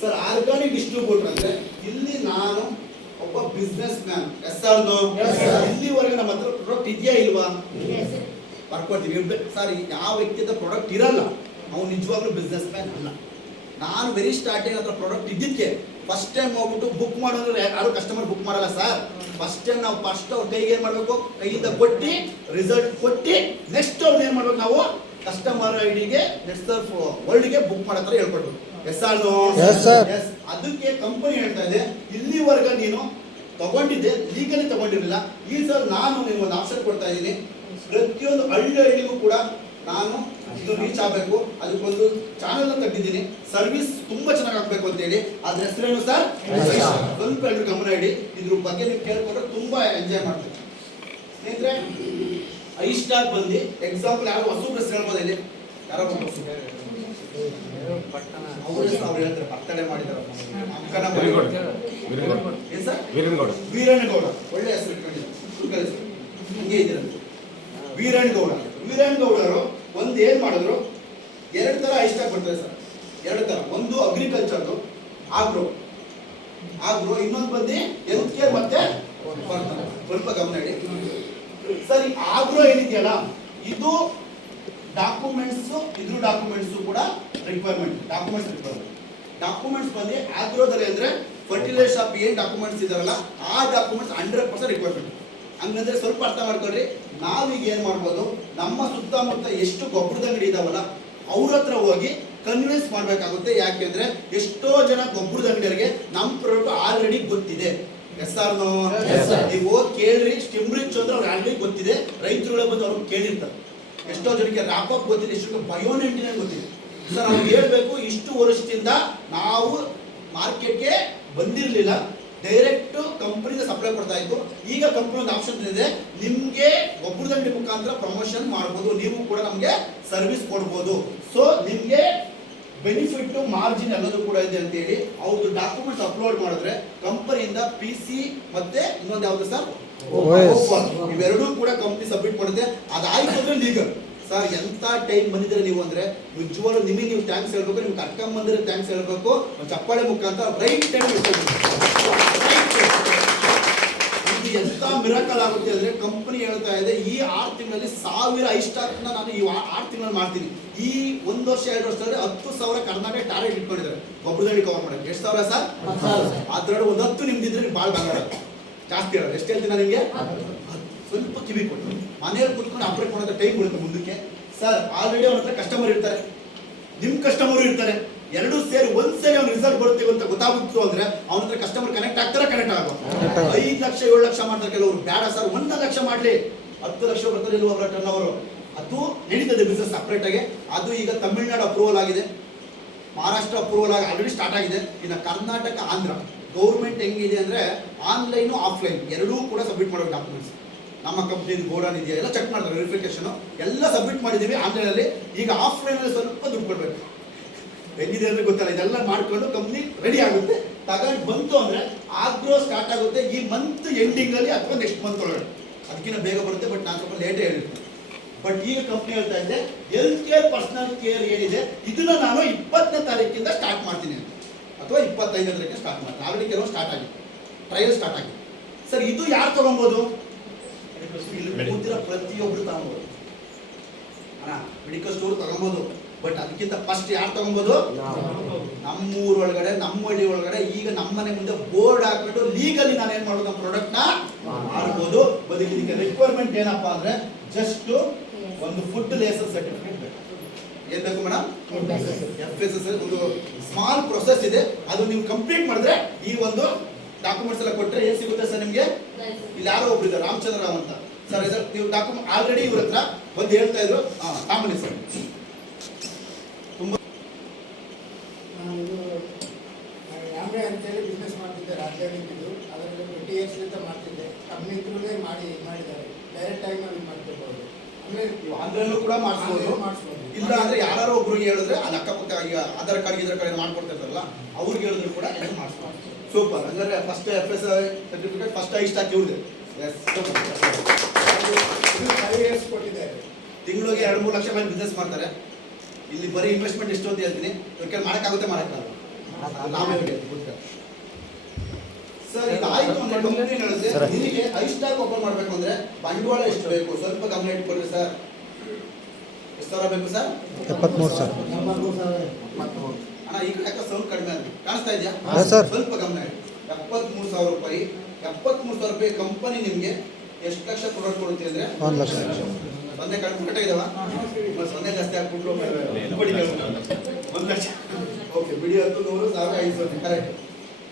Sir organic distributor ಅಂದ್ರೆ ಇಲ್ಲಿ ನಾನು ಒಬ್ಬ ಬಿಸ್ನೆಸ್ ಮ್ಯಾನ್ ಇಲ್ಲಿವರೆಗೆ ನಮ್ಮ ಹತ್ರ ಪ್ರಾಡಕ್ಟ್ ಇದೆಯಾ ಇಲ್ವಾ ಬರ್ಕೊಡ್ತೀವಿ ಸರ್. ಯಾವ ವ್ಯಕ್ತಿ ಹತ್ರ ಪ್ರಾಡಕ್ಟ್ ಇರಲ್ಲ ಅವ್ನು ನಿಜವಾಗ್ಲೂ ಬಿಸ್ನೆಸ್ ಮ್ಯಾನ್ ಅಲ್ಲ. ನಾನು ವೆರಿ ಸ್ಟಾರ್ಟಿಂಗ್ ಹತ್ರ ಪ್ರಾಡಕ್ಟ್ ಇದ್ದಿದ್ದಕ್ಕೆ ಫಸ್ಟ್ ಟೈಮ್ ಹೋಗ್ಬಿಟ್ಟು ಬುಕ್ ಮಾಡೋದ್ರೆ ಯಾರು ಕಸ್ಟಮರ್ ಬುಕ್ ಮಾಡಲ್ಲ ಸರ್. ಫಸ್ಟ್ ಟೈಮ್ ನಾವು ಅವ್ರ ಕೈಗೆ ಏನ್ ಮಾಡ್ಬೇಕು, ಕೈಯಿಂದ ಕೊಟ್ಟು ರಿಸಲ್ಟ್ ಕೊಟ್ಟು ನೆಕ್ಸ್ಟ್ ಅವ್ರು ಏನ್ ಮಾಡ್ಬೇಕು, ನಾವು ಕಸ್ಟಮರ್ ಐಡಿಗೆ ನೆಕ್ಸ್ಟ್ ವರ್ಲ್ಡ್ಗೆ ಬುಕ್ ಮಾಡೋ ಹೇಳ್ಕೊಡ್ಬೇಕು. Yes sir. ಅದಕ್ಕೆ ಕಂಪನಿ ಹೇಳ್ತಾ ಇದೆ ಇಲ್ಲಿವರೆಗೆ ನೀನು ತಗೊಂಡಿದ್ದೆ ಲೀಗಲಿ ತಗೊಂಡಿರಲಿಲ್ಲ. ಈ ಸರ್ ನಾನು ನಿಮ್ಗೆ ಒಂದು ಆಪ್ಷನ್ ಕೊಡ್ತಾ ಇದ್ದೀನಿ. ಪ್ರತಿಯೊಂದು ಹಳ್ಳಿಗೂ ಕೂಡ ನಾನು ಇದು ರೀಚ್ ಆಗಬೇಕು, ಅದಕ್ಕೊಂದು ಚಾನೆಲ್ ತೆಗೆದಿದ್ದೀನಿ. ಸರ್ವಿಸ್ ತುಂಬಾ ಚೆನ್ನಾಗಿ ಆಗ್ಬೇಕು ಅಂತ ಹೇಳಿ. ಅದ್ರ ಹೆಸರೇನು ಸರ್? ಸ್ವಲ್ಪ ಎಲ್ಲರೂ ಗಮನ ಇಡಿ. ಇದ್ರ ಬಗ್ಗೆ ನೀವು ಕೇಳ್ಕೊಂಡ್ರೆ ತುಂಬಾ ಎಂಜಾಯ್ ಮಾಡ್ತೀವಿ ಸ್ನೇಹಿತರೆ. ಐಸ್ಟಾರ್ ಬಂದು ಎಕ್ಸಾಂಪಲ್ ಯಾರು ಹೊಸ ಹೆಸರು ಹೇಳ್ಬೋದು ಇಲ್ಲಿ? ಯಾರೋ ಅವ್ರು ಹೇಳ್ತಾರೆ ಬರ್ತಡೇ ಮಾಡಿದಾರ ವೀರಣ್ಣಗೌಡ, ಒಳ್ಳೆ ಹೆಸರು ಇಟ್ಕೊಂಡಿದ್ದಾರೆ, ಹಂಗೆ ಇದ್ದೀರ ವೀರಣ್ಣಗೌಡರು ಒಂದು ಏನ್ ಮಾಡಿದ್ರು, ಎರಡು ತರ ಐಸ್ಟಾಕ್ ಬರ್ತದೆ ಸರ್. ಎರಡು ತರ, ಒಂದು ಅಗ್ರಿಕಲ್ಚರ್ ಆಗ್ರೋ, ಇನ್ನೊಂದು ಬಂದು ಹೆಲ್ತ್ ಕೇರ್ ಮತ್ತೆ ಬರ್ತಾರೆ. ಸ್ವಲ್ಪ ಗಮನ ಇಡಿ ಸರ್. ಈ ಆಗ್ರೋ ಏನಿದೆಯಲ್ಲ ಇದು ಡಾಕ್ಯುಮೆಂಟ್ಸ್, ಇದ್ರ ಡಾಕ್ಯುಮೆಂಟ್ಸ್ ಕೂಡ ರಿಕ್ವೈರ್ಮೆಂಟ್. ಡಾಕ್ಯುಮೆಂಟ್ಸ್ ಬಂದು ಆಗ್ರೋದಲ್ಲಿ ಅಂದ್ರೆ ಫರ್ಟಿಲೈಸರ್ ಶಾಪ್ ಏನ್ ಡಾಕ್ಯುಮೆಂಟ್ಸ್ ಇದಾರಲ್ಲ ಆ ಡಾಕ್ಯುಮೆಂಟ್ಸ್ 100% ರಿಕ್ವೈರ್ಮೆಂಟ್. ಹಂಗಂದ್ರೆ ಸ್ವಲ್ಪ ಅರ್ಥ ಮಾಡ್ಕೊಳ್ರಿ. ನಾವೀಗ ಏನ್ ಮಾಡ್ಬೋದು, ನಮ್ಮ ಸುತ್ತಮುತ್ತ ಎಷ್ಟು ಗೊಬ್ಬರದ ಅಂಗಡಿ ಇದಾವಲ್ಲ ಅವ್ರ ಹತ್ರ ಹೋಗಿ ಕನ್ವಿನ್ಸ್ ಮಾಡ್ಬೇಕಾಗುತ್ತೆ. ಯಾಕೆಂದ್ರೆ ಎಷ್ಟೋ ಜನ ಗೊಬ್ಬರದ ಅಂಗಡಿಯವರಿಗೆ ನಮ್ಮ ಪ್ರಾಡಕ್ಟ್ ಆಲ್ರೆಡಿ ಗೊತ್ತಿದೆ. ನೀವು ಕೇಳ್ರಿ, ಸ್ಟಿಮ್ರಿಚ್ ಅಂದ್ರೆ ಅವ್ರಿಗೆ ಆಲ್ರೆಡಿ ಗೊತ್ತಿದೆ. ರೈತರುಗಳ ಬಂದು ಅವ್ರಿಗೆ ಕೇಳಿರ್ತಾರೆ. ಎಷ್ಟೋ ಜನಕ್ಕೆ ರಾಪಪ್ ಗೊತ್ತಿದೆ, ಎಷ್ಟೋ ಬಯೋನೆಂಟಿನ ಗೊತ್ತಿದೆ. ಸರ್ ಅವ್ರು ಹೇಳ್ಬೇಕು, ಇಷ್ಟು ವರ್ಷದಿಂದ ನಾವು ಮಾರ್ಕೆಟ್ಗೆ ಬಂದಿರಲಿಲ್ಲ, ಡೈರೆಕ್ಟ್ ಕಂಪನಿಗೆ ಸಪ್ಲೈ ಕೊಡ್ತಾ ಇತ್ತು. ಈಗ ಕಂಪನಿ ಒಂದು ಆಪ್ಷನ್ ಇದೆ, ನಿಮ್ಗೆ ಒಬ್ಬರದ ಅಂಗಡಿ ಮುಖಾಂತರ ಪ್ರಮೋಷನ್ ಮಾಡ್ಬೋದು, ನೀವು ಕೂಡ ನಮ್ಗೆ ಸರ್ವಿಸ್ ಕೊಡ್ಬೋದು. ಸೊ ನಿಮ್ಗೆ ಬೆನಿಫಿಟ್ ಮಾರ್ಜಿನ್ ಎಲ್ಲದೂ ಕೂಡ ಇದೆ ಅಂತ ಹೇಳಿ ಅವ್ರದ್ದು ಡಾಕ್ಯುಮೆಂಟ್ಸ್ ಅಪ್ಲೋಡ್ ಮಾಡಿದ್ರೆ ಕಂಪನಿಯಿಂದ PC ಮತ್ತೆ ಇನ್ನೊಂದು ಯಾವ್ದು ಸರ್ ಇವೆರಡೂ ಕೂಡ ಕಂಪನಿ ಸಬ್ಮಿಟ್ ಮಾಡುತ್ತೆ. ಅದಾಯ್ತು ಅಂದ್ರೆ ಲೀಗಲ್. ಸರ್ ಎಂತ ಟೈಮ್ ಬಂದಿದ್ರೆ ನೀವು ಅಂದ್ರೆ ನಿಜವಾಗ್ಲೂ ನಿಮಗೆ ನೀವು ಥ್ಯಾಂಕ್ಸ್ ಹೇಳ್ಬೇಕು, ನಿಮ್ಗೆ ಕರ್ಕೊಂಬಂದ್ರೆ ಥ್ಯಾಂಕ್ಸ್ ಹೇಳ್ಬೇಕು. ಚಪ್ಪಾಳೆ ಮುಖಾಂತರ ರೈಟ್ ಟೈಮ್ ಇದು ಎಂತ ಮಿರಾಕಲ್ ಆಗುತ್ತೆ ಅಂದ್ರೆ ಕಂಪನಿ ಹೇಳ್ತಾ ಇದೆ ಈ 6 ತಿಂಗಳಲ್ಲಿ 1000 ಐಸ್ಟಾಕ್ ನಾನು ಈ 6 ತಿಂಗಳಲ್ಲಿ ಮಾಡ್ತೀನಿ. ಈ 1 ವರ್ಷ 2 ವರ್ಷದಲ್ಲಿ 10,000 ಕರ್ನಾಟಕ ಟಾರ್ಗೆಟ್ ಇಟ್ಕೊಂಡಿದ್ದಾರೆ ಒಬ್ಬರದಲ್ಲಿ ಕವರ್ ಮಾಡಕ್ಕೆ. ಎಷ್ಟು ಸಾವಿರ ಸರ್? ಅದ್ರೊಳಗೆ ಒಂದು 10 ನಿಮ್ದಿದ್ರೆ ಭಾಳ ಬಂಗಾರ ಜಾಸ್ತಿ ಇರೋದು. ಎಷ್ಟು ಹೇಳ್ತೀನಿ ನಿಮಗೆ? ಸ್ವಲ್ಪ ಕಿವಿ ಕೊಟ್ಟು ಮನೆಯಲ್ಲಿ ಕೂತ್ಕೊಂಡು ಆಪರೇಟ್ ಮಾಡೋದು ಟೈಮ್ ಬರುತ್ತೆ ಮುಂದಕ್ಕೆ. ಸರ್ ಆಲ್ರೆಡಿ ಅವ್ರ ಹತ್ರ ಕಸ್ಟಮರ್ ಇರ್ತಾರೆ, ನಿಮ್ ಕಸ್ಟಮರು ಇರ್ತಾರೆ. ಎರಡೂ ಸೇರಿ ಒಂದ್ಸರಿ ಅವ್ನ ರಿಸಲ್ಟ್ ಬರುತ್ತೆ ಅಂತ ಗೊತ್ತಾಗುತ್ತೋ ಅಂದ್ರೆ ಅವನ ಹತ್ರ ಕಸ್ಟಮರ್ ಕನೆಕ್ಟ್ ಆಗ್ತಾರೆ, ಕನೆಕ್ಟ್ ಆಗೋ 5 ಲಕ್ಷ 7 ಲಕ್ಷ ಮಾಡ್ತಾರೆ ಕೆಲವರು. ಬೇಡ ಸರ್ 1 ಲಕ್ಷ ಮಾಡ್ಲಿ, 10 ಲಕ್ಷ ಬರ್ತಾರೆ ಇಲ್ವ ಅವರ ಟರ್ನ್ ಓವರ್. ಅದು ನಡೀತದೆ ಬಿಸ್ನೆಸ್ ಸಪ್ರೇಟ್ ಆಗಿ. ಅದು ಈಗ ತಮಿಳುನಾಡು ಅಪ್ರೂವಲ್ ಆಗಿದೆ, ಮಹಾರಾಷ್ಟ್ರ ಅಪ್ರೂವಲ್ ಆಗಿ ಆಲ್ರೆಡಿ ಸ್ಟಾರ್ಟ್ ಆಗಿದೆ. ಇನ್ನು ಕರ್ನಾಟಕ ಆಂಧ್ರ ಗೌರ್ಮೆಂಟ್ ಹೆಂಗಿದೆ ಅಂದ್ರೆ ಆನ್ಲೈನು ಆಫ್ಲೈನ್ ಎರಡೂ ಕೂಡ ಸಬ್ಮಿಟ್ ಮಾಡೋ ಡಾಕ್ಯುಮೆಂಟ್ಸ್. ನಮ್ಮ ಕಂಪ್ನಿ ಗೋಡನ್ ಇದೆಯಾ ಎಲ್ಲ ಚೆಕ್ ಮಾಡ್ತಾರೆ, ವೆರಿಫಿಕೇಶನ್ ಎಲ್ಲ ಸಬ್ಮಿಟ್ ಮಾಡಿದ್ದೀವಿ ಆನ್ಲೈನಲ್ಲಿ. ಈಗ ಆಫ್ಲೈನಲ್ಲಿ ಸ್ವಲ್ಪ ದುಡ್ಡು ಕೊಡ್ಬೇಕು, ಹೆಂಗಿದೆ ಅಂದ್ರೆ ಗೊತ್ತಲ್ಲ. ಇದೆಲ್ಲ ಮಾಡ್ಕೊಂಡು ಕಂಪ್ನಿ ರೆಡಿ ಆಗುತ್ತೆ. ತಗೊಂಡು ಬಂತು ಅಂದ್ರೆ ಆಗ್ರೋ ಸ್ಟಾರ್ಟ್ ಆಗುತ್ತೆ ಈ ಮಂತ್ ಎಂಡಿಂಗ್ ಅಲ್ಲಿ ಅಥವಾ ನೆಕ್ಸ್ಟ್ ಮಂತ್ ಒಳಗಡೆ. ಅದಕ್ಕಿಂತ ಬೇಗ ಬರುತ್ತೆ, ಬಟ್ ನಾನು ಸ್ವಲ್ಪ ಲೇಟೇ ಹೇಳಿರ್ತೀನಿ. ಬಟ್ ಈಗ ಕಂಪ್ನಿ ಹೇಳ್ತಾ ಇದೆ ಹೆಲ್ತ್ ಕೇರ್ ಪರ್ಸನಲ್ ಕೇರ್ ಏನಿದೆ ಇದನ್ನ ನಾನು 20ನೇ ತಾರೀಕಿಂದ ಸ್ಟಾರ್ಟ್ ಮಾಡ್ತೀನಿ ಅಥವಾ 25ನೇ ತಾರೀಕಿಗೆ ಸ್ಟಾರ್ಟ್ ಮಾಡ್ತೀನಿ. ಆಲ್ರೆಡಿ ಕೆಲವು ಸ್ಟಾರ್ಟ್ ಆಗಿದೆ, ಟ್ರಯಲ್ ಸ್ಟಾರ್ಟ್ ಆಗಿದೆ. ಸರ್ ಇದು ಯಾರು ತಗೊಬೋದು? ಪ್ರತಿಯೊಬ್ರು ತಗೊಬೋದು, ಮೆಡಿಕಲ್ ಸ್ಟೋರ್ ತಗೊಬೋದು. ಬಟ್ ಅದಕ್ಕಿಂತ ಫಸ್ಟ್ ಯಾರು ತಗೊಬೋದು? ನಮ್ಮೂರ್ ಒಳಗಡೆ, ನಮ್ಮ ಹಳ್ಳಿ ಒಳಗಡೆ ಈಗ ನಮ್ಮನೆ ಮುಂದೆ ಬೋರ್ಡ್ ಹಾಕ್ಬಿಟ್ಟು ಲೀಗಲಿ ನಾನು ಏನ್ ಮಾಡೋದು, ನಮ್ಮ ಪ್ರಾಡಕ್ಟ್ ನ ಮಾಡ್ಬೋದು. ಬದಲಿಗೆ ರಿಕ್ವೈರ್ಮೆಂಟ್ ಏನಪ್ಪಾ ಅಂದ್ರೆ ಜಸ್ಟ್ ಒಂದು ಫುಡ್ ಲೈಸೆನ್ಸ್ ಸರ್ಟಿಫಿಕೇಟ್ ಬೇಕು. ಏನ್ ಬೇಕು ಮೇಡಮ್? FSS ಒಂದು ಸ್ಮಾಲ್ ಪ್ರೊಸೆಸ್ ಇದೆ, ಅದು ನೀವು ಕಂಪ್ಲೀಟ್ ಮಾಡಿದ್ರೆ ಈ ಒಂದು ಡಾಕ್ಯುಮೆಂಟ್ಸ್ ಎಲ್ಲ ಕೊಟ್ಟರೆ ಏನ್ ಸಿಗುತ್ತೆ ಸರ್ ನಿಮ್ಗೆ? ಇಲ್ಲಿ ಯಾರೋ ಒಬ್ರು ಇದ್ದಾರೆ, ರಾಮಚಂದ್ರ ರಾವ್ ಅಂತ ಸರ್. ನೀವು ಡಾಕ್ಯುಮೆಂಟ್ ಆಲ್ರೆಡಿ ಇವ್ರ ಹತ್ರ ಬಂದು ಹೇಳ್ತಾ ಇದ್ರು. ಕಾಮನಿ ಸರ್ ತುಂಬಾ ಅಂತೇಳಿ ಬಿಸ್ನೆಸ್ ಮಾಡ್ತಿದ್ದೆ, ರಾಜಧಾನಿದು. ಅದರಲ್ಲಿ 20 ಇಯರ್ಸ್ಲಿಂದ ಮಾಡ್ತಿದ್ದೆ. ಕಂಪ್ನಿ ಥ್ರೂನೇ ಮಾಡಿದ್ದಾರೆ. ಡೈರೆಕ್ಟ್ ಆಗಿ ನಾವು ಇದು ಮಾಡ್ತಿರ್ಬೋದು, ಆನ್ಲೈನ್ ಕೂಡ ಮಾಡಿಸ್ಬೋದು. ಇಲ್ಲ ಅಂದ್ರೆ ಯಾರು ಒಬ್ರಿಗೆ ಹೇಳಿದ್ರೆ ಅಲ್ಲಿ ಅಕ್ಕಪಕ್ಕ ಈಗ ಆಧಾರ್ ಕಾರ್ಡ್ ಇದ್ರ ಕಡೆ ಮಾಡ್ಕೊಡ್ತಿರ್ತಾರಲ್ಲ ಅವ್ರಿಗೆ ಹೇಳಿದ್ರು ಕೂಡ ಮಾಡಿಸ್ಬೋದು. ಸೂಪರ್. ಅಂದ್ರೆ ಫಸ್ಟ್ FSI ಸರ್ಟಿಫಿಕೇಟ್ ಫಸ್ಟ್ ಐಸ್ಟಾಕ್ ಇವ್ರದ್ದು. ತಿಂಗಳಿಗೆ 2-3 ಲಕ್ಷ ಮೇಲೆ ಬಿಸ್ನೆಸ್ ಮಾಡ್ತಾರೆ. ಇಲ್ಲಿ ಬರೀ ಇನ್ವೆಸ್ಟ್ಮೆಂಟ್ ಎಷ್ಟು ಅಂತ ಹೇಳ್ತೀನಿ. ಮಾಡಕ್ಕಾಗುತ್ತೆ, ಮಾಡಕ್ಕಾಗಲ್ಲ. ಲಾಭ ಇರುತ್ತೆ. ಸರ್ ಈಗ ಆಯ್ತು ಅಂದ್ರೆ ಕಂಪ್ನಿ ನಡೆಸಿ ನಿಮಗೆ ಐಸ್ಟಾಕ್ ಓಪನ್ ಮಾಡ್ಬೇಕು ಅಂದ್ರೆ ಬಂಡವಾಳ ಎಷ್ಟು ಬೇಕು ಸ್ವಲ್ಪ ಗಮನ ಇಟ್ಕೊಳ್ರಿ ಸರ್. ಎಷ್ಟು ಸಾವಿರ ಬೇಕು ಸರ್? 73 ಸರ್. ಅಣ್ಣ ಈಗ ಯಾಕೆ ಸೌಂಡ್ ಕಡಿಮೆ ಆಗಿದೆ ಕಾಣಿಸ್ತಾ ಇದೆಯಾ? ಸರ್. ಸ್ವಲ್ಪ ಗಮನ ಇಡಿ. 73,000 ರೂಪಾಯಿ. 73,000 ರೂಪಾಯಿ ಕಂಪನಿ ನಿಮಗೆ ಎಷ್ಟು ಲಕ್ಷ ಪ್ರಾಡಕ್ಟ್ ಕೊಡುತ್ತೆ ಅಂದ್ರೆ 1 ಲಕ್ಷ. ಸೊನ್ನೆ ಕಡಿಮೆ ಇದಾವ ಸೊನ್ನೆ ಜಾಸ್ತಿ ಹಾಕ್ಬಿಟ್ರು 1 ಲಕ್ಷ. ಓಕೆ ಬಿಡಿ 10 100 1000 500 ಕರೆಕ್ಟ್.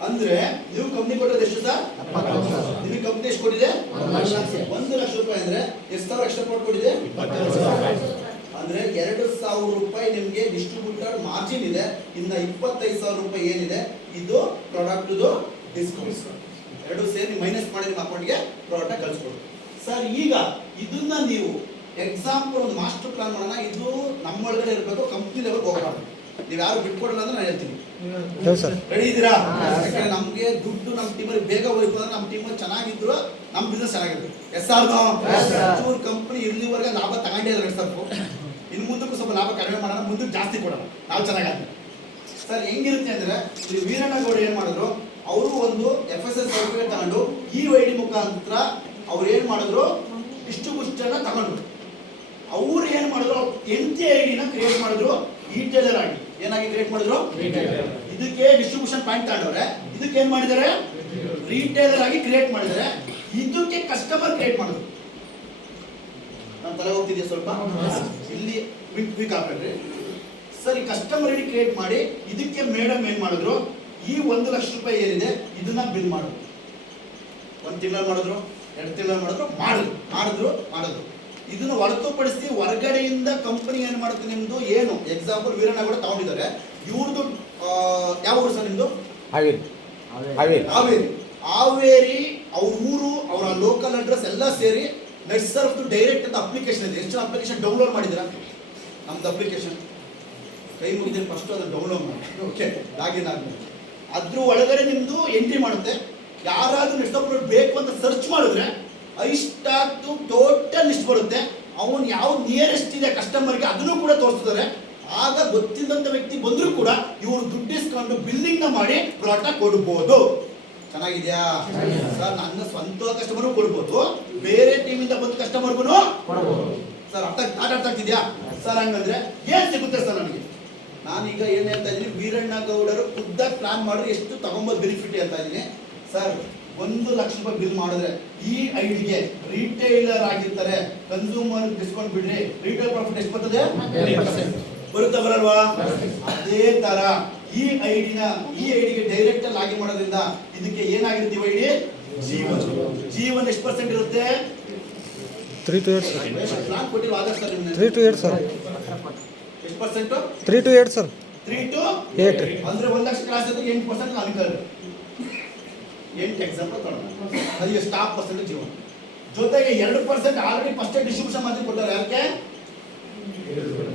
ಅಂದ್ರೆ ನೀವು ಕಂಪ್ನಿ ಕೊಟ್ಟದ್ದು ಎಷ್ಟು ಸರ್? ನಿಮಗೆ ಕಂಪ್ನಿ ಎಷ್ಟು ಕೊಟ್ಟಿದೆ? 1 ಲಕ್ಷ ರೂಪಾಯಿ. ಅಂದ್ರೆ ಎಷ್ಟು ಸಾವಿರ ಎಕ್ಸ್ಟ್ರಾ ಪ್ರಾಡಕ್ಟ್ ಕೊಟ್ಟಿದೆ? ಅಂದ್ರೆ 2,000 ರೂಪಾಯಿ ನಿಮಗೆ ಡಿಸ್ಟ್ರಿಬ್ಯೂಟರ್ ಮಾರ್ಜಿನ್ ಇದೆ. ಇನ್ನ 25,000 ರೂಪಾಯಿ ಏನಿದೆ ಇದು ಪ್ರಾಡಕ್ಟ್ ಡಿಸ್ಕೌಂಟ್. ಎರಡು ಸೇರಿ ಮೈನಸ್ ಮಾಡಿ ನಿಮ್ಮ ಅಕೌಂಟ್ಗೆ ಪ್ರಾಡಕ್ಟ್ ಕಳಿಸ್ಕೊಡಿ ಸರ್. ಈಗ ಇದನ್ನ ನೀವು ಎಕ್ಸಾಂಪಲ್ ಒಂದು ಮಾಸ್ಟರ್ ಪ್ಲಾನ್ ಮಾಡೋಣ. ಇದು ನಮ್ಮೊಳಗಡೆ ಇರಬೇಕು, ಕಂಪ್ನಿ ಲೆವೆಲ್ ಹೋಗಬಾರ್ದು. ನೀವು ಯಾರು ಬಿಟ್ಕೊಡಲ್ಲ ಅಂದ್ರೆ ನಾನು ಹೇಳ್ತೀನಿ. ರೆಡಿ ಇದ್ದೀರಾ? ಯಾಕಂದ್ರೆ ನಮ್ಗೆ ದುಡ್ಡು ನಮ್ಮ ಟೀಮಲ್ಲಿ ಬೇಗ ಹೋಯ್ತು ಅಂದ್ರೆ ನಮ್ಮ ಟೀಮ್ ಚೆನ್ನಾಗಿದ್ರು ನಮ್ಮ ಬಿಸ್ನೆಸ್ ಚೆನ್ನಾಗಿದ್ರು. ಎಸ್ ಆರ್ ಕಂಪ್ನಿ ಇಲ್ಲಿವರೆಗೆ ಲಾಭ ತಗೊಂಡೇ ಇಲ್ಲ ಸ್ವಲ್ಪ. ಇನ್ನು ಮುಂದಕ್ಕೂ ಸ್ವಲ್ಪ ಲಾಭ ಕಡಿಮೆ ಮಾಡೋಣ, ಮುಂದಕ್ಕೆ ಜಾಸ್ತಿ ಕೊಡೋಣ, ನಾವು ಚೆನ್ನಾಗಾಗ್ತದೆ ಸರ್. ಹೆಂಗಿರುತ್ತೆ ಅಂದ್ರೆ ಇಲ್ಲಿ ವೀರಣ್ಣಗೌಡ ಏನ್ ಮಾಡಿದ್ರು, ಅವರು ಒಂದು FSS ಸರ್ಟಿಫಿಕೇಟ್ ತಗೊಂಡು EID ಮುಖಾಂತರ ಅವ್ರು ಏನ್ ಮಾಡಿದ್ರು, ಡಿಸ್ಟ್ರಿಬ್ಯೂಷನ್ ತಗೊಂಡ್ರು. ಅವ್ರು ಏನ್ ಮಾಡಿದ್ರು, NCID ನ ಕ್ರಿಯೇಟ್ ಮಾಡಿದ್ರು. ರಿಟೇಲರ್ ಆಗಿ ಏನಾಗಿ ಕ್ರಿಯೇಟ್ ಮಾಡಿದ್ರು, ಇದಕ್ಕೆ ಡಿಸ್ಟ್ರಿಬ್ಯೂಷನ್ ಪಾಯಿಂಟ್ ತಗೊಂಡವ್ರೆ, ಇದಕ್ಕೆ ಏನ್ ಮಾಡಿದ್ದಾರೆ, ರಿಟೇಲರ್ ಆಗಿ ಕ್ರಿಯೇಟ್ ಮಾಡಿದ್ದಾರೆ. ಇದಕ್ಕೆ ಕಸ್ಟಮರ್ ಕ್ರಿಯೇಟ್ ಮಾಡಿದ್ರು. ನಾನು ತಲೆ ಹೋಗ್ತಿದ್ಯಾ ಸ್ವಲ್ಪ, ಇಲ್ಲಿ ವೀಕ್ ಆಗ್ಬೇಡ್ರಿ ಸರ್. ಈ ಕಸ್ಟಮರ್ ಐಡಿ ಕ್ರಿಯೇಟ್ ಮಾಡಿ ಇದಕ್ಕೆ ಮೇಡಮ್ ಏನ್ ಮಾಡಿದ್ರು, ಈ 1 ಲಕ್ಷ ರೂಪಾಯಿ ಏನಿದೆ ಇದನ್ನ ಬಿಲ್ ಮಾಡಿದ್ರು. 1 ತಿಂಗಳು ಮಾಡಿದ್ರು, 2 ತಿಂಗಳು ಮಾಡಿದ್ರು. ಇದನ್ನು ಹೊರತುಪಡಿಸಿ ಹೊರಗಡೆಯಿಂದ ಕಂಪನಿ ಏನ್ ಮಾಡುತ್ತೆ, ನಿಮ್ದು ಏನು ಎಕ್ಸಾಂಪಲ್ ವೀರಣ್ಣಗೌಡ ತಗೊಂಡಿದ್ದಾರೆ, ಇವ್ರದ್ದು ಯಾವ ಊರು ಸರ್ ನಿಮ್ದು? ಹಾವೇರಿ. ಅವ್ರ ಊರು, ಅವರ ಲೋಕಲ್ ಅಡ್ರೆಸ್ ಎಲ್ಲ ಸೇರಿ ನೆಟ್ಸರ್ಫ್ ಡೈರೆಕ್ಟ್ ಅಂತ ಅಪ್ಲಿಕೇಶನ್ ಇದೆ. ಎಷ್ಟು ಅಪ್ಲಿಕೇಶನ್ ಡೌನ್ಲೋಡ್ ಮಾಡಿದ್ದೀರಾ? ನಮ್ದು ಅಪ್ಲಿಕೇಶನ್ ಕೈ ಮುಗಿದ್ರೆ ಫಸ್ಟ್ ಅದನ್ನು ಡೌನ್ಲೋಡ್ ಮಾಡಿ. ಓಕೆ, ಲಾಗಿನ್ ಆದ್ಮೇಲೆ ಅದ್ರ ಒಳಗಡೆ ನಿಮ್ದು ಎಂಟ್ರಿ ಮಾಡುತ್ತೆ. ಯಾರಾದ್ರೂ ನೆಟ್ಸರ್ಫ್ ಬೇಕು ಅಂತ ಸರ್ಚ್ ಮಾಡಿದ್ರೆ ಐಸ್ಟಾಕ್ದು ಟೋಟಲ್ ಲಿಸ್ಟ್ ಬರುತ್ತೆ. ಅವನು ಯಾವ ನಿಯರೆಸ್ಟ್ ಇದೆ ಕಸ್ಟಮರ್ಗೆ ಅದನ್ನು ಕೂಡ ತೋರಿಸ್ತಿದ್ದಾರೆ. ಆಗ ಗೊತ್ತಿಲ್ಲದಂತ ವ್ಯಕ್ತಿ ಬಂದರೂ ಕೂಡ ಇವರು ದುಡ್ಡು ಇಸ್ಕೊಂಡು ಬಿಲ್ಲಿಂಗ್ ನ ಮಾಡಿ ಪ್ರಾಡಕ್ಟ್ ಕೊಡ್ಬೋದು. ಚೆನ್ನಾಗಿದ್ಯಾ ಸರ್? ನನ್ನ ಸ್ವಂತ ಕಸ್ಟಮರ್ ಕೊಡ್ಬೋದು, ಬೇರೆ ಟೀಮಿಂದ ಬಂದ ಕಸ್ಟಮರ್ಗೂ ಸರ್. ಅರ್ಥ ಆಗ್ತಿದ್ಯಾ ಸರ್? ಹಂಗಂದ್ರೆ ಏನ್ ಸಿಗುತ್ತೆ ಸರ್ ನನಗೆ? ನಾನೀಗ ಏನ್ ಹೇಳ್ತಾ ಇದ್ದೀನಿ, ವೀರಣ್ಣಗೌಡರು ಖುದ್ದಾಗಿ ಪ್ಲಾನ್ ಮಾಡಿದ್ರೆ ಎಷ್ಟು ತಗೊಂಬೋದು ಬೆನಿಫಿಟ್ ಹೇಳ್ತಾ ಇದ್ದೀನಿ ಸರ್. 1 ಲಕ್ಷ ರೂಪಾಯಿ ಬಿಲ್ ಮಾಡಿದ್ರೆ ಈ ಐಡಿಗೆ ರಿಟೇಲರ್ ಆಗಿರ್ತಾರೆ, ಕನ್ಸ್ಯೂಮರ್ ಡಿಸ್ಕೌಂಟ್ ಬಿಡ್ರಿ, ರಿಟೇಲ್ ಪ್ರಾಫಿಟ್ ಎಷ್ಟು ಬರ್ತದೆ? ಬರುತ್ತಾ ಬರಲ್ವಾ? ಅದೇ ತರ ಈ ಐಡಿಗೆ ಡೈರೆಕ್ಟ್ ಲಾಗಿನ್ ಮಾಡೋದ್ರಿಂದ ಇದಕ್ಕೆ ಏನಾಗಿರುತ್ತೆ, ಐಡಿ ಜೀವನ್ ಎಷ್ಟು ಪರ್ಸೆಂಟ್ ಇರುತ್ತೆ? 3 to 8 ಪ್ಲಾನ್ ಕೊಟ್ಟಿರೋ ಆಧಾರ್ ಸರ್, 3 to 8 ಸರ್. ಎಷ್ಟು ಪರ್ಸೆಂಟ್? 3 to 8 sir. 3 to 8 ಅಂದ್ರೆ 1 ಲಕ್ಷ ಕ್ಲಾಸ್ ಅಂದ್ರೆ 8% ಅನ್ಕೊಳ್ಳಿ. 8 ಎಕ್ಸಾಂಪಲ್ ತಗೊಳ್ಳೋಣ. ಅದು ಸ್ಟಾಪ್ ಪರ್ಸೆಂಟ್ ಜೀವನ ಜೊತೆಗೆ 2% ಆಲ್ರೆಡಿ ಫಸ್ಟ್ ಡಿಸ್ಟ್ರಿಬ್ಯೂಷನ್ ಮಾಡಿ ಕೊಟ್ಟಾರೆ. ಯಾಕೆ?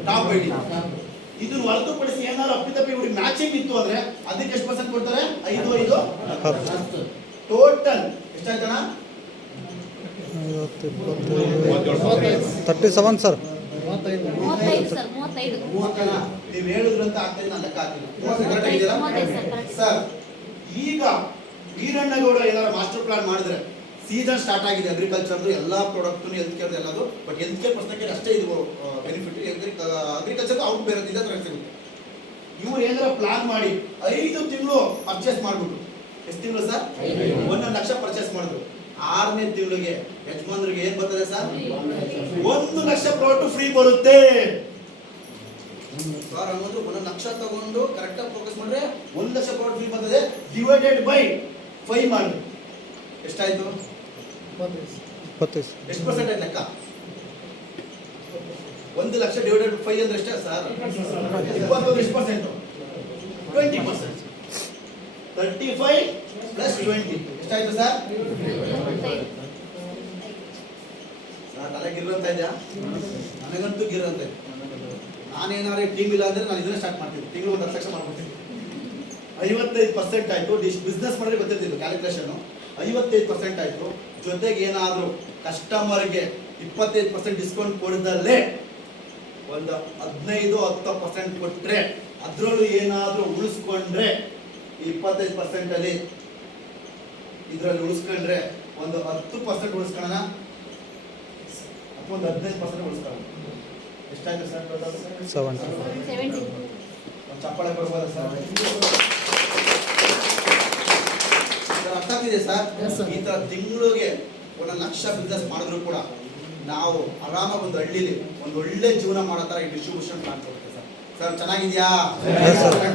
Top ID. ಇದನ್ನು ಹೊರತುಪಡಿಸಿ ಏನಾದ್ರು ಅಪ್ಪಿತಪ್ಪಿ ಇವ್ರಿಗೆ ಮ್ಯಾಚಿಂಗ್ ಇತ್ತು ಅಂದ್ರೆ ಅದಕ್ಕೆ ಎಷ್ಟು ಪರ್ಸೆಂಟ್ ಕೊಡ್ತಾರೆ? 5 ಟೋಟಲ್ ಎಷ್ಟಾಯ್ತಣ್ಣ? 37 ಸರ್. 35 ನೀವು ಹೇಳಿದ್ರು ಅಂತ ಆಗ್ತಾ ಇದೆ, ನಾನು ಲೆಕ್ಕ ಹಾಕಿಲ್ಲ ಸರ್. ಈಗ ವೀರಣ್ಣಗೌಡ ಏನಾದ್ರು ಮಾಸ್ಟರ್ ಪ್ಲಾನ್ ಮಾಡಿದ್ರೆ ಸೀಸನ್ ಸ್ಟಾರ್ಟ್ ಆಗಿದೆ, ಅಗ್ರಿಕಲ್ಚರ್ದು ಎಲ್ಲ ಪ್ರಾಡಕ್ಟ್, ಹೆಲ್ತ್ ಕೇರ್ ಎಲ್ಲದು. ಬಟ್ ಹೆಲ್ತ್ ಕೇರ್ ಪರ್ಸೆಂಟೇಜ್ ಅಷ್ಟೇ ಇದು ಬೆನಿಫಿಟ್. ಅಗ್ರಿಕಲ್ಚರ್ ಔಟ್ ಬೇರೆ ಇದೆ ತರ ಸಿಗುತ್ತೆ. ಇವ್ರು ಏನಾರ ಪ್ಲಾನ್ ಮಾಡಿ 5 ತಿಂಗಳು ಪರ್ಚೇಸ್ ಮಾಡ್ಬಿಟ್ಟು, ಎಷ್ಟು ತಿಂಗಳು ಸರ್? 1 ಲಕ್ಷ ಪರ್ಚೇಸ್ ಮಾಡಿದ್ರು. 6ನೇ ತಿಂಗಳಿಗೆ ಯಜಮಾನ್ರಿಗೆ ಏನ್ ಬರ್ತದೆ ಸರ್? 1 ಲಕ್ಷ ಪ್ರಾಡಕ್ಟ್ ಫ್ರೀ ಬರುತ್ತೆ ಸರ್. ಹಂಗಂದ್ರೆ 1 ಲಕ್ಷ ತಗೊಂಡು ಕರೆಕ್ಟ್ ಆಗಿ ಫೋಕಸ್ ಮಾಡಿದ್ರೆ 1 ಲಕ್ಷ ಪ್ರಾಡಕ್ಟ್ ಫ್ರೀ ಬರ್ತದೆ. ಡಿವೈಡೆಡ್ ಬೈ 5 ಮಾಡಿ ಎಷ್ಟಾಯ್ತು? 25. ಎಷ್ಟು ಪರ್ಸೆಂಟ್ ಆಯ್ತು ಲೆಕ್ಕ? 1 ಲಕ್ಷ ಡಿವೈಡೆಡ್ 5 ಅಂದ್ರೆ ಎಷ್ಟೇ ಸರ್? 21 ಎಷ್ಟು ಪರ್ಸೆಂಟ್? 20%. 35 ಪ್ಲಸ್ 20 ಎಷ್ಟಾಯ್ತು ಸರ್? ತಲೆ ಗಿರಂತ ಇದೆಯಾ? ನನಗಂತೂ ಗಿರಂತ ಇದೆ. ನಾನೇನಾದ್ರೆ ಟೀಮ್ ಇಲ್ಲ ಅಂದ್ರೆ ನಾನು ಇದನ್ನ ಸ್ಟಾರ್ಟ್ ಮಾಡ್ತೀನಿ. ತಿಂಗಳು 1 ಲಕ್ಷ ಮಾಡ್ಕೊಡ್ತೀನಿ. 55% ಆಯ್ತು. ಬಿಸ್ನೆಸ್ ಮಾಡಿದ್ರೆ ಗೊತ್ತಿದ್ದು ಕ್ಯಾಲ್ಕುಲೇಷನ್. 55% ಆಯ್ತು. ಜೊತೆಗೆ ಏನಾದ್ರು ಕಸ್ಟಮರ್ಗೆ 25% ಡಿಸ್ಕೌಂಟ್ ಕೊಡದಲ್ಲೇ ಒಂದು 15-10% ಕೊಟ್ರೆ, ಅದ್ರಲ್ಲೂ ಏನಾದ್ರೂ ಉಳಿಸ್ಕೊಂಡ್ರೆ 25% ಅಲ್ಲಿ ಇದರಲ್ಲಿ ಉಳಿಸ್ಕೊಂಡ್ರೆ ಒಂದು 10% ಉಳಿಸ್ಕೊಳ್ಳೋಣ ಅಥವಾ ಒಂದು 15% ಉಳಿಸ್ಕೊಳ್ಳೋಣ. ಎಷ್ಟಾಯ್ತು ಸರ್ ಟೋಟಲ್? 70. ಒಂದು ಚಪ್ಪಾಳೆ ಬರ್ಬೋದಾ ಸರ್? ಸರ್ ಅರ್ಥ ಆಗ್ತಿದೆ ಸರ್? ಈ ತರ ತಿಂಗಳಿಗೆ 1 ಲಕ್ಷ ಬಿಸ್ನೆಸ್ ಮಾಡಿದ್ರು ಕೂಡ ನಾವು ಆರಾಮಾಗಿ ಒಂದು ಹಳ್ಳಿಲಿ ಒಂದು ಒಳ್ಳೆ ಜೀವನ ಮಾಡೋ ತರ ಈ ಡಿಸ್ಟ್ರಿಬ್ಯೂಷನ್ ಪ್ಲಾನ್ ಕೊಡುತ್ತೆ ಸರ್. ಸರ್ ಚೆನ್ನಾಗಿದ್ಯಾ? Yes, sir.